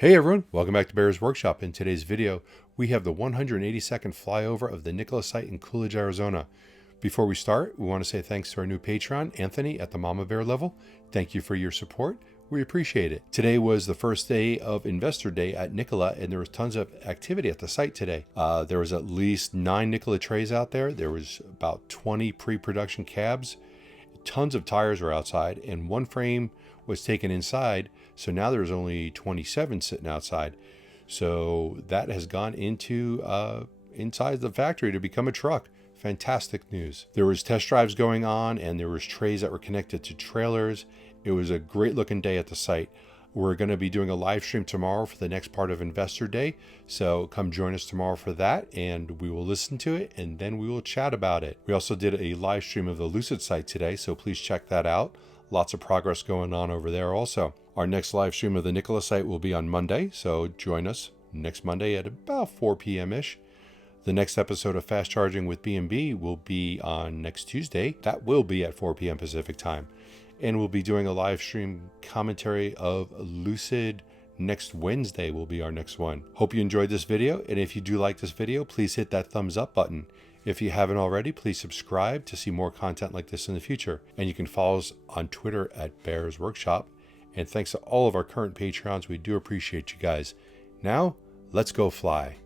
Hey everyone, welcome back to Bear's Workshop. In today's video, we have the 182nd flyover of the Nikola site in Coolidge, Arizona. Before we start, we want to say thanks to our new Patreon, Anthony, at the Mama Bear level. Thank you for your support. We appreciate it. Today was the first day of Investor Day at Nikola, and there was tons of activity at the site today. There was at least 9 Nikola trays out there. There was about 20 pre-production cabs. Tons of tires were outside, and one frame was taken inside, so now there's only 27 sitting outside. So that has gone into inside the factory to become a truck. Fantastic news. There was test drives going on, and there was trays that were connected to trailers. It was a great looking day at the site. We're going to be doing a live stream tomorrow for the next part of Investor Day. So come join us tomorrow for that, and we will listen to it, and then we will chat about it. We also did a live stream of the Lucid site today, so please check that out. Lots of progress going on over there also. Our next live stream of the Nikola site will be on Monday, so join us next Monday at about 4 p.m.-ish. The next episode of Fast Charging with B&B will be on next Tuesday. That will be at 4 p.m. Pacific time. And we'll be doing a live stream commentary of Lucid next Wednesday will be our next one. Hope you enjoyed this video, and if you do like this video, please hit that thumbs up button. If you haven't already, please subscribe to see more content like this in the future. And you can follow us on Twitter at Bear's Workshop. And thanks to all of our current Patreons, we do appreciate you guys. Now, let's go fly.